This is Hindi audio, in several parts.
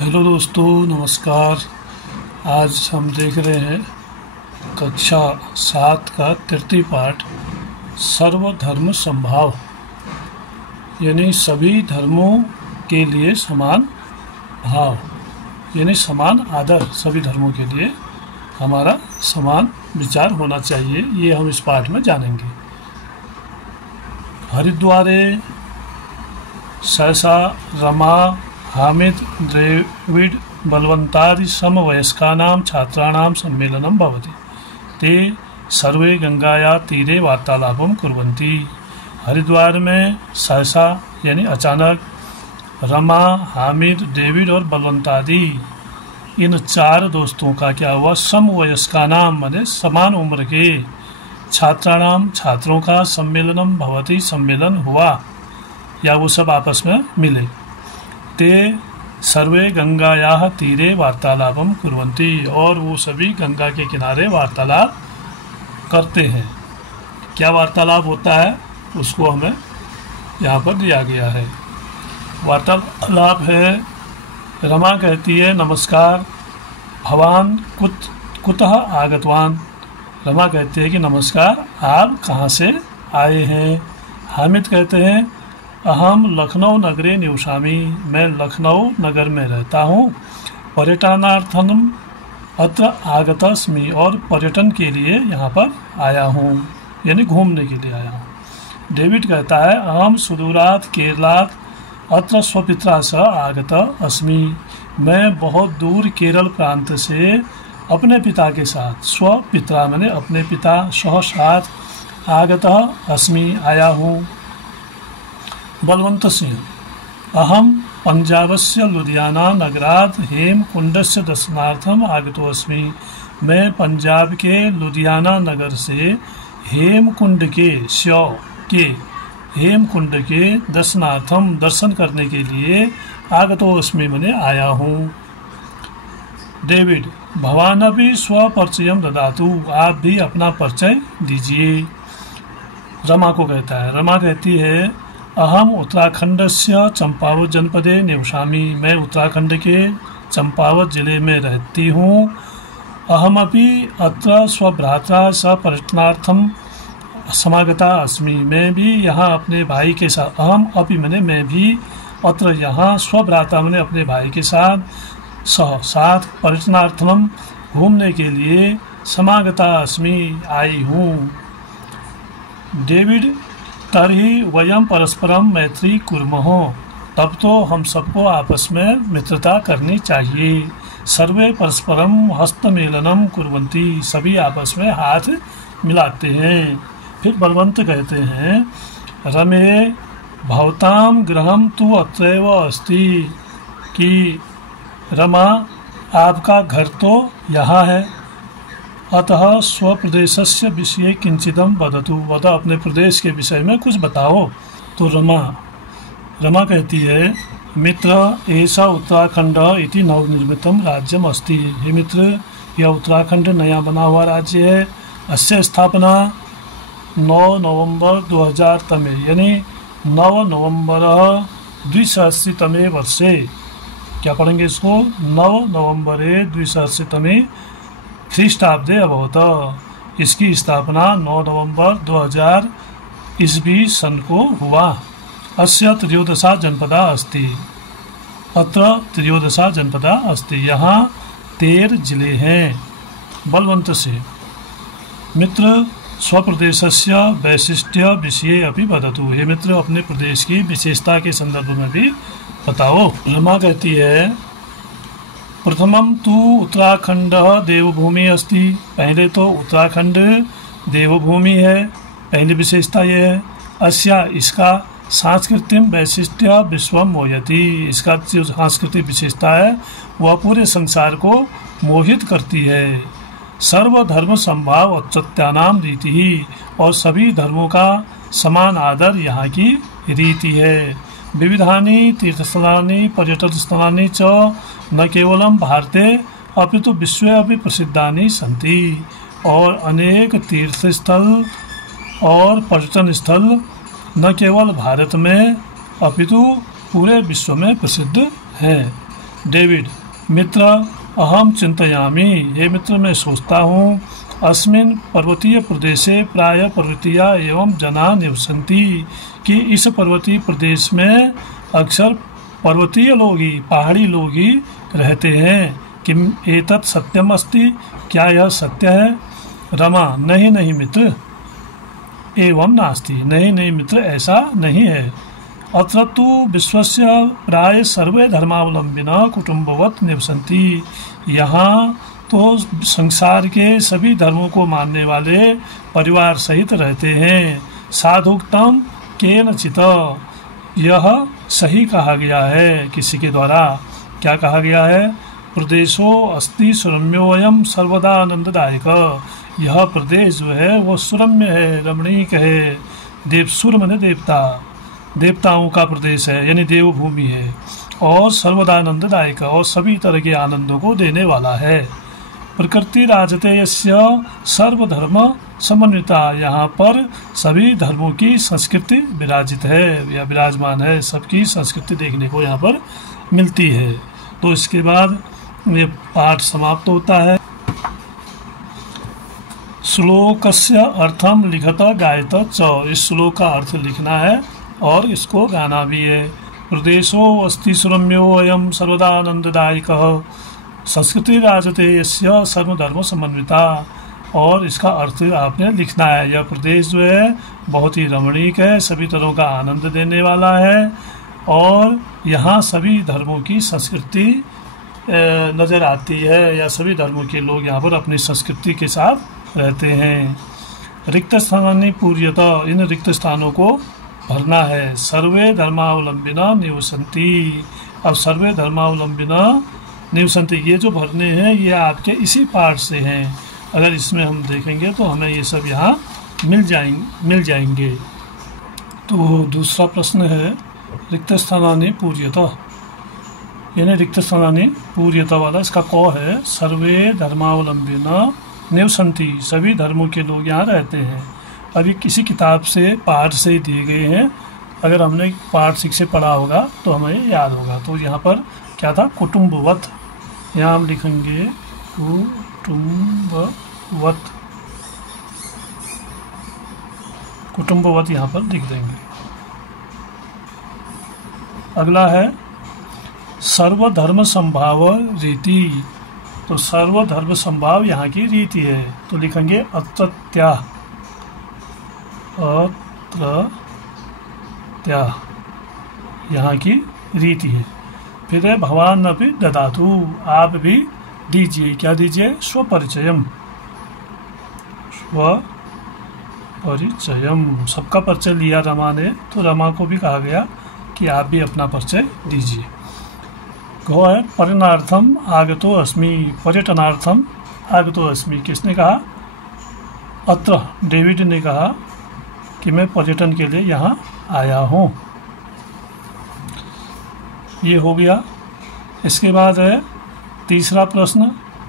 हेलो दोस्तों, नमस्कार। आज हम देख रहे हैं कक्षा 7 का तृतीय पाठ सर्वधर्म समभाव, यानी सभी धर्मों के लिए समान भाव, यानी समान आदर। सभी धर्मों के लिए हमारा समान विचार होना चाहिए, ये हम इस पाठ में जानेंगे। हरिद्वारे सहसा रमा हामिद द्रविड बलवंतादि समवयस्कानां छात्राणां सम्मेलनं भवति। ते सर्वे गंगाया तीरे वार्तालापं कुर्वन्ति। हरिद्वार में सहसा यानी अचानक, रमा, हामिद, डेविड और बलवंतादि इन 4 दोस्तों का क्या हुआ? समवयस्कानां माने समान उम्र के, छात्राणां छात्रों का सम्मेलनं भवति सम्मेलन हुआ या वो सब आपस में मिले। ते सर्वे गंगायाः तीरे वार्तालापं कुर्वन्ति, और वो सभी गंगा के किनारे वार्तालाप करते हैं। क्या वार्तालाप होता है उसको हमें यहाँ पर दिया गया है। वार्तालाप है, रमा कहती है नमस्कार, भवान कुतः आगतवान। रमा कहते हैं कि नमस्कार, आप कहाँ से आए हैं। हामिद कहते हैं अहम लखनऊ नगरे निवसामि, मैं लखनऊ नगर में रहता हूँ। पर्यटनार्थम अत्र आगतस्मि, और पर्यटन के लिए यहाँ पर आया हूँ, यानी घूमने के लिए आया हूँ। डेविड कहता है अहम सुदूरात केरलात अत्र स्वपित्रा सह आगत अस्मि, मैं बहुत दूर केरल प्रांत से अपने पिता के साथ, स्वपित्रा मैंने अपने पिता, सह साथ, आगत अस्मि आया हूँ। बलवंत सिंह अहम पंजाबस्य लुधियाना नगरात् हेमकुंडस्य दर्शनार्थम आगतोऽस्मि, मैं पंजाब के लुधियाना नगर से हेमकुंड के दर्शनार्थम दर्शन करने के लिए आगतोऽस्मि मैंने आया हूँ। डेविड भवानपि स्वपरिचयं ददातु, आप भी अपना परिचय दीजिए। रमा को कहता है, रमा कहती है अहम उत्तराखंडस्य चंपावत जनपदे निवसामि, मैं उत्तराखंड के चंपावत जिले में रहती हूँ। अहमपि अत्र स्वभ्रात्रा सह पर्यटनार्थम समागता अस्मि, मैं भी यहाँ अपने भाई के साथ, अहम अपि मैंने मैं भी, अत्र यहाँ, स्वभ्राता मैंने अपने भाई के साथ, साथ पर्यटनार्थम घूमने के लिए, समागता अस्मि आई हूँ। डेविड तर्हि वयम परस्परम मैत्री कुर्मः, तब तो हम सबको आपस में मित्रता करनी चाहिए। सर्वे परस्परम हस्तमेलनम कुर्वन्ति, सभी आपस में हाथ मिलाते हैं। फिर बलवंत कहते हैं रमे भवताम गृहम तु अत्रैव अस्ति, कि रमा आपका घर तो यहाँ है। अतः स्वप्रदेशस्य विषये किंचिदं वदतु, वह अपने प्रदेश के विषय में कुछ बताओ। तो रमा कहती है मित्र ऐसा उत्तराखंड इति नवनिर्मितम राज्यम अस्ति, हे मित्र यह उत्तराखंड नया बना हुआ राज्य है। अस्य स्थापना 9 नवंबर 2000 तमे, यानी 9 नवंबर 2000 तमे वर्षे, क्या पढ़ेंगे इसको, 9 नवंबर 2000 तमे ख्रीष्टाब्दे अभवत, इसकी स्थापना 9 नवंबर 2000 ईस्वी सन को हुआ। अस्य त्रयोदशा जनपदा अस्ति, अत्र त्रयोदशा जनपदा अस्ति, यहाँ 13 जिले हैं। बलवंत से मित्र स्वप्रदेशस्य वैशिष्ट्य विषये अपि वदतु, हे मित्र अपने प्रदेश की विशेषता के संदर्भ में भी बताओ। रमा कहती है प्रथमम तु उत्तराखंड देवभूमि अस्ति, पहले तो उत्तराखंड देवभूमि है, पहली विशेषता यह है। अस्या इसका सांस्कृतिक वैशिष्ट्य विश्वम मोहयति, इसका जो सांस्कृतिक विशेषता है वह पूरे संसार को मोहित करती है। सर्वधर्म समभाव औचित्यानाम रीति ही, और सभी धर्मों का समान आदर यहाँ की रीति है। विविधानि तीर्थस्थलानि पर्यटनस्थलानि च न केवलम भारते अपितु विश्वे अपि प्रसिद्धानि सन्ति, और अनेक तीर्थस्थल और पर्यटन स्थल न केवल भारत में अपितु पूरे विश्व में प्रसिद्ध हैं। डेविड, मित्र अहम चिंतयामि, हे मित्र मैं सोचता हूँ, अस्मिन् पर्वतीय प्रदेशे प्राय पर्वतीय एवं जना निवसन्ति, कि इस पर्वतीय प्रदेश में अक्सर पर्वतीय लोग ही, पहाड़ी लोग ही रहते हैं। किम एतत् सत्यम अस्ति, क्या यह सत्य है? रमा, नहीं नहीं मित्र। एवं नास्ति, नहीं नहीं मित्र, ऐसा नहीं है। अत्र तु विश्वस्य प्राय सर्वे धर्मावलंबिनः कुटुम्बवत् निवसन्ति, यहाँ तो संसार के सभी धर्मों को मानने वाले परिवार सहित रहते हैं। साधुक्तम केनचित्, यह सही कहा गया है किसी के द्वारा। क्या कहा गया है? प्रदेशो अस्ति सुरम्योऽयं सर्वदा आनंददायक, यह प्रदेश जो है वो सुरम्य है, रमणीक है। देवसुर माने देवता, देवताओं का प्रदेश है, यानी देवभूमि है। और सर्वदा आनंददायक, और सभी तरह के आनंदों को देने वाला है। प्रकृति राजते यस्य सर्वधर्म समन्विता, यहाँ पर सभी धर्मों की संस्कृति विराजित है या विराजमान है, सबकी संस्कृति देखने को यहाँ पर मिलती है। तो इसके बाद ये पाठ समाप्त होता है। श्लोकस्य अर्थम लिखत गायत च, इस श्लोक का अर्थ लिखना है और इसको गाना भी है। प्रदेशो अस्ति सुरम्यो अयम सर्वदा आनंददायक, संस्कृति राजते यस्य सर्वधर्म समन्विता, और इसका अर्थ आपने लिखना है। यह प्रदेश जो है बहुत ही रमणीक है, सभी तरह का आनंद देने वाला है, और यहाँ सभी धर्मों की संस्कृति नज़र आती है, या सभी धर्मों के लोग यहाँ पर अपनी संस्कृति के साथ रहते हैं। रिक्त स्थानानि पूर्यतः, इन रिक्त स्थानों को भरना है। सर्वे धर्मावलंबिना निवसन्ति, अब सर्वे धर्मावलंबिना निवसन्ति, ये जो भरने हैं ये आपके इसी पाठ से हैं। अगर इसमें हम देखेंगे तो हमें ये सब यहाँ मिल जाएंगे। तो दूसरा प्रश्न है रिक्त स्थानानि पूर्यतः, यानी रिक्त स्थानानि पूर्यतः वाला इसका क है। सर्वे धर्मावलंबिना निवसन्ति, सभी धर्मों के लोग यहाँ रहते हैं। अभी किसी किताब से पाठ से दिए गए हैं, अगर हमने पाठ सीख से पढ़ा होगा तो हमें याद होगा। तो यहाँ पर क्या था? कुटुम्बवत, यहाँ हम लिखेंगे कुटुम्बवत, कुटुम्बवत यहाँ पर लिख देंगे। अगला है सर्वधर्म संभाव रीति, तो सर्वधर्म संभाव यहाँ की रीति है, तो लिखेंगे अत्रत्या, अत्रत्या यहाँ की रीति है। फिर है भवान अपि ददातु, आप भी दीजिए। क्या दीजिए? स्वपरिचयम, स्वपरिचयम, सबका परिचय लिया रमा ने, तो रमा को भी कहा गया कि आप भी अपना परिचय दीजिए। गो है पर्यटनार्थम आगतो अस्मि, पर्यटनार्थम आगतो अस्मि, किसने कहा? अत्र, डेविड ने कहा कि मैं पर्यटन के लिए यहाँ आया हूँ। ये हो गया। इसके बाद है तीसरा प्रश्न,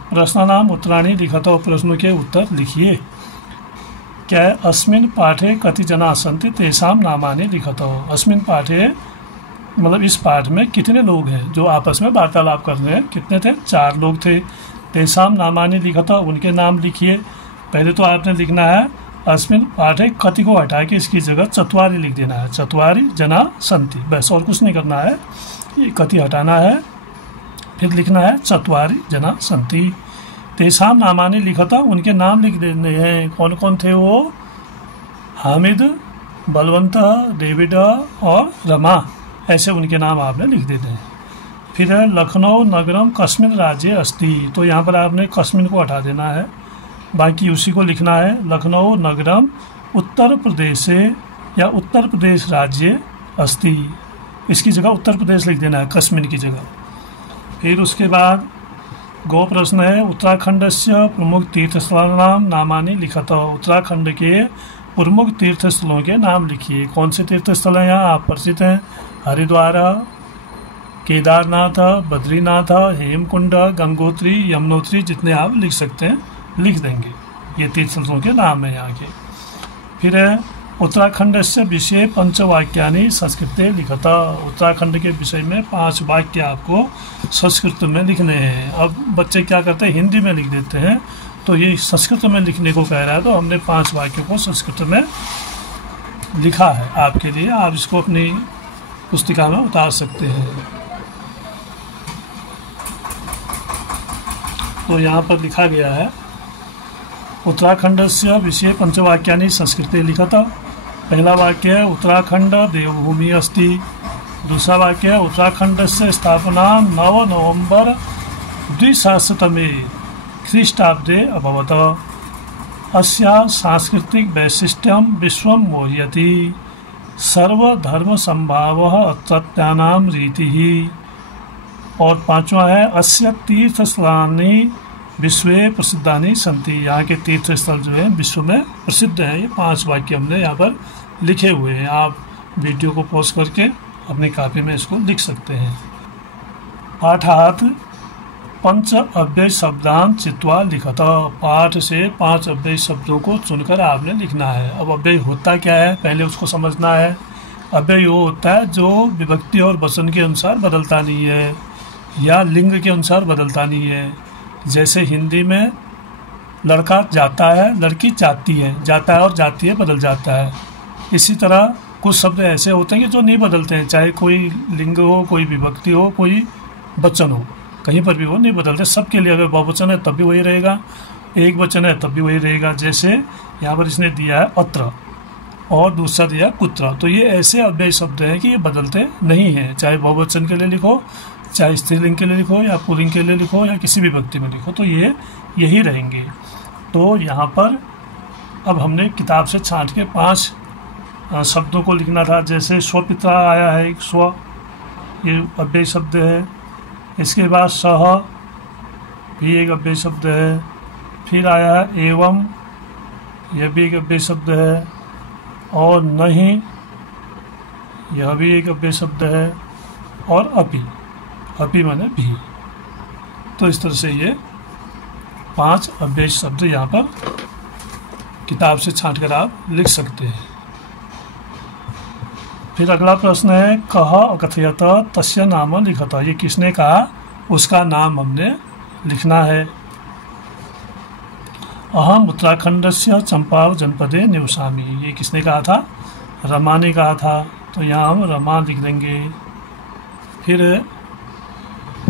प्रश्नानाम उत्तराणि लिखतो, प्रश्नों के उत्तर लिखिए। क्या है? अस्मिन् पाठे कति जना सन्ति तेषां नामानि लिखतो, अस्मिन् पाठे मतलब इस पाठ में कितने लोग हैं जो आपस में वार्तालाप कर रहे हैं? कितने थे? 4 लोग थे। तेषां नामानि लिखतो, उनके नाम लिखिए। पहले तो आपने लिखना है अस्मिन् पाठे, कति को हटा के इसकी जगह चत्वारि लिख देना है, चत्वारि जना सन्ति, बस और कुछ नहीं करना है, ये कति हटाना है। फिर लिखना है चत्वारि जना सन्ति। तेषां नामानि लिखता, उनके नाम लिख देने हैं। कौन कौन थे वो? हामिद, बलवंत, डेविड और रमा, ऐसे उनके नाम आपने लिख देते हैं। फिर है लखनऊ नगरम कस्मिन् राज्ये अस्ति, तो यहाँ पर आपने कस्मिन् को हटा देना है, बाकी उसी को लिखना है। लखनऊ नगरम उत्तर प्रदेशे या उत्तर प्रदेश राज्य अस्ति, इसकी जगह उत्तर प्रदेश लिख देना है कस्मिन् की जगह। फिर उसके बाद गो प्रश्न है उत्तराखंडस्य प्रमुख तीर्थस्थलानां नामानि लिखत, उत्तराखंड के प्रमुख तीर्थस्थलों के नाम लिखिए। कौन से तीर्थस्थल हैं यहाँ आप परिचित हैं? हरिद्वार, केदारनाथ, बद्रीनाथ, हेमकुंड, गंगोत्री, यमुनोत्री, जितने आप लिख सकते हैं लिख देंगे। ये तीर्थस्थलों के नाम हैं यहाँ के। फिर है उत्तराखंड से विषय पंचवाक्यानि संस्कृते लिखत। उत्तराखंड के विषय में 5 वाक्य आपको संस्कृत में लिखने हैं। अब बच्चे क्या करते हैं, हिंदी में लिख देते हैं, तो ये संस्कृत में लिखने को कह रहा है, तो हमने 5 वाक्यों को संस्कृत में लिखा है आपके लिए। आप इसको अपनी पुस्तिका में उतार सकते हैं। तो यहाँ पर लिखा गया है उत्तराखंड से विषय पंचवाक्यानि संस्कृते लिखत। पहला वाक्य है उत्तराखंड देवभूमि अस्ति। दूसरा वाक्य है उत्तराखंड से स्थापना 9 नवंबर 2000 ख्रीष्टाब्दे अभवत। अस्या सांस्कृतिक वैशिष्ट्यम विश्वं मोहयति। सर्वधर्म संभावः अत्रत्यानां रीतिः। और 5वां है अस्य तीर्थस्थलानि विश्वे प्रसिद्धानि सन्ति। यहाँ के तीर्थ स्थल जो है विश्व में प्रसिद्ध हैं। ये 5 वाक्य हमने यहाँ पर लिखे हुए हैं। आप वीडियो को पॉज करके अपनी कॉपी में इसको लिख सकते हैं। पाठात् पंच अव्यय शब्दान चित्वा लिखत। पाठ से 5 अव्यय शब्दों को चुनकर आपने लिखना है। अब अव्यय होता क्या है, पहले उसको समझना है। अव्यय वो होता है जो विभक्ति और वचन के अनुसार बदलता नहीं है या लिंग के अनुसार बदलता नहीं है। जैसे हिंदी में लड़का जाता है, लड़की जाती है, जाता है और जाती है बदल जाता है। इसी तरह कुछ शब्द ऐसे होते हैं कि जो नहीं बदलते हैं, चाहे कोई लिंग हो, कोई विभक्ति हो, कोई वचन हो, कहीं पर भी वो नहीं बदलते। सबके लिए अगर बहुवचन है तब भी वही रहेगा, एक वचन है तब भी वही रहेगा। जैसे यहाँ पर इसने दिया है अत्र और दूसरा दिया कुत्र, तो ये ऐसे अव्यय शब्द हैं कि ये बदलते नहीं हैं। चाहे बहुवचन के लिए लिखो, चाहे स्त्रीलिंग के लिए लिखो या पुल्लिंग के लिए लिखो या किसी भी व्यक्ति में लिखो, तो ये यही रहेंगे। तो यहाँ पर अब हमने किताब से छांट के 5 शब्दों को लिखना था। जैसे स्वपिता आया है, एक स्व, ये अव्यय शब्द है। इसके बाद सह भी एक अव्यय शब्द है। फिर आया है एवं, यह भी एक अव्यय शब्द है। और नहीं, यह भी एक अव्यय शब्द है। और अपि, अपि माने भी। तो इस तरह से ये 5 अव्यय शब्द यहाँ पर किताब से छांट कर आप लिख सकते हैं। फिर अगला प्रश्न है कह अकथयत तस्य नाम लिखत। ये किसने कहा, उसका नाम हमने लिखना है। अहम उत्तराखंड से चंपाव जनपदे निवसामि। ये किसने कहा था, रमा ने कहा था, तो यहाँ हम रमा लिख देंगे। फिर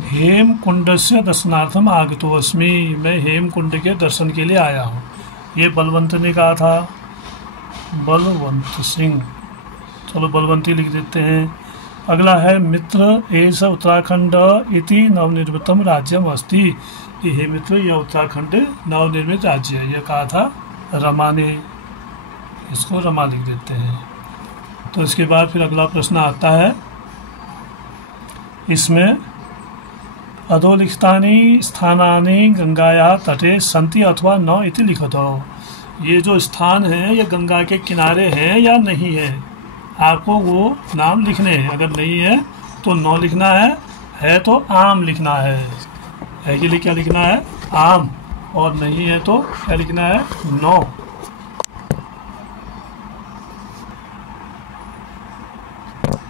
हेमकुंड से दर्शनार्थम आगतो अस्मि। मैं हेमकुंड के दर्शन के लिए आया हूँ। ये बलवंत ने कहा था, बलवंत सिंह, चलो बलवंती लिख देते हैं। अगला है मित्र एष उत्तराखंड इति नवनिर्मितम राज्यम अस्ति। ये मित्र, यह उत्तराखंड नवनिर्मित राज्य है, यह कहा था रमा ने। इसको रमा लिख देते हैं। तो इसके बाद फिर अगला प्रश्न आता है, इसमें अधोलिखितानि स्थानानि गंगाया तटे सन्ति अथवा न इति लिखतो। ये जो स्थान है ये गंगा के किनारे हैं या नहीं है, आपको वो नाम लिखने हैं। अगर नहीं है तो नौ लिखना है तो आम लिखना है के लिए क्या लिखना है, आम। और नहीं है तो क्या लिखना है, नौ।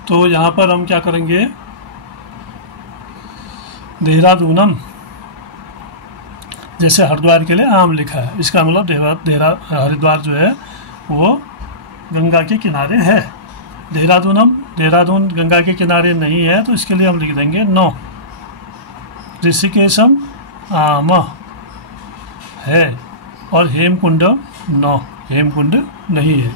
तो यहाँ पर हम क्या करेंगे, देहरादूनम, जैसे हरिद्वार के लिए आम लिखा है, इसका मतलब हरिद्वार जो है वो गंगा के किनारे है। देहरादून गंगा के किनारे नहीं है, तो इसके लिए हम लिख देंगे 9। ऋषिकेशम आम है और हेमकुंडम 9, हेमकुंड नहीं है।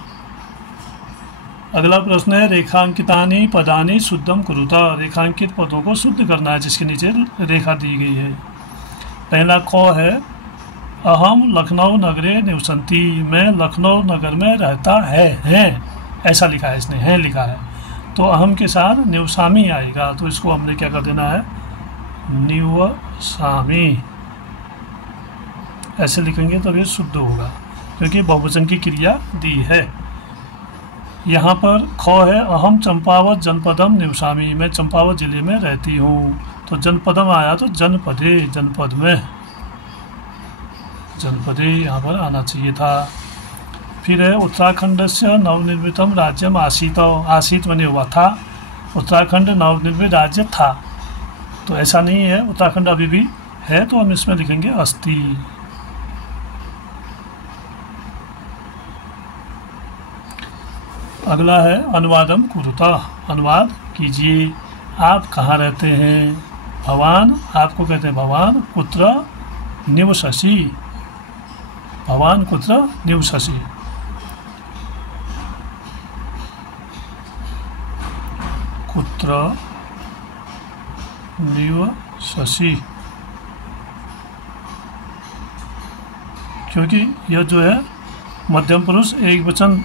अगला प्रश्न है रेखांकितानि पदानि शुद्धम कुरुता। रेखांकित पदों को शुद्ध करना है जिसके नीचे रेखा दी गई है। पहला क है अहम लखनऊ नगरे निवसंती। मैं लखनऊ नगर में रहता है, ऐसा लिखा है इसने, है लिखा है, तो अहम के साथ निवसामी आएगा, तो इसको हमने क्या कर देना है, निवसामी। ऐसे लिखेंगे तो ये शुद्ध होगा क्योंकि बहुवचन की क्रिया दी है। यहाँ पर ख है अहम चंपावत जनपदम निवसामी। मैं चंपावत जिले में रहती हूँ, तो जनपदम आया तो जनपदे, जनपद में, जनपदे यहाँ पर आना चाहिए था। फिर है उत्तराखंडस्य नवनिर्मितम राज्यम आसीत, आसीत बने हुआ था, उत्तराखंड नवनिर्मित राज्य था, तो ऐसा नहीं है, उत्तराखंड अभी भी है, तो हम इसमें लिखेंगे अस्ति। अगला है अनुवादम कुरुता, अनुवाद कीजिए। आप कहाँ रहते हैं? भवान, आपको कहते हैं भवान, कुत्र निवससि, भवान कुत्र निवससि। कुत्र निवससि, क्योंकि यह जो है मध्यम पुरुष एक वचन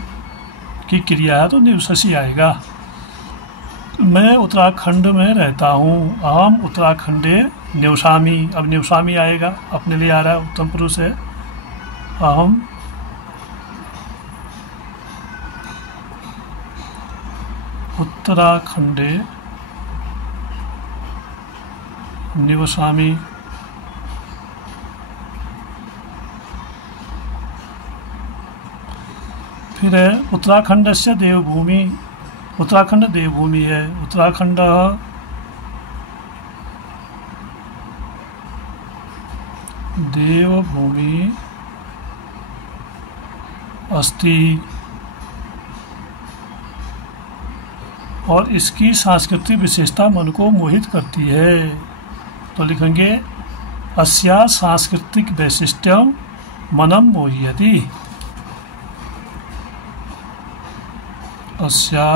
की क्रिया है तो निवससि आएगा। मैं उत्तराखंड में रहता हूँ, अहम उत्तराखंडे निवसामि, अब निवसामि आएगा, अपने लिए आ रहा है, उत्तम पुरुष है, अहम उत्तराखंडे निवसामि। फिर है उत्तराखंड से देवभूमि, उत्तराखंड देवभूमि है, उत्तराखंड देवभूमि अस्ति, और इसकी सांस्कृतिक विशेषता मन को मोहित करती है, तो लिखेंगे अस्या सांस्कृतिक वैशिष्ट्यम मनम मोहयति, अस्या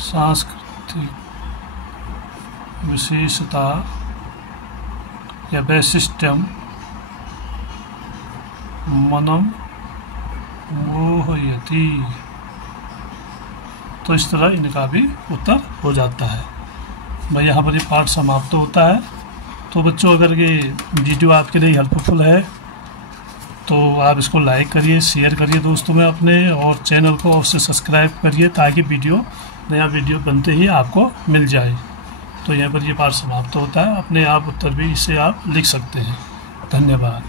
सांस्कृतिक विशेषता या वैशिष्ट्यम मनम मोहयति, तो इस तरह इनका भी उत्तर हो जाता है। भाई यहाँ पर ये पाठ समाप्त होता है। तो बच्चों, अगर ये वीडियो आपके लिए हेल्पफुल है तो आप इसको लाइक करिए, शेयर करिए दोस्तों में अपने, और चैनल को अवश्य सब्सक्राइब करिए ताकि नया वीडियो बनते ही आपको मिल जाए। तो यहाँ पर ये पाठ समाप्त होता है। अपने आप उत्तर भी इसे आप लिख सकते हैं। धन्यवाद।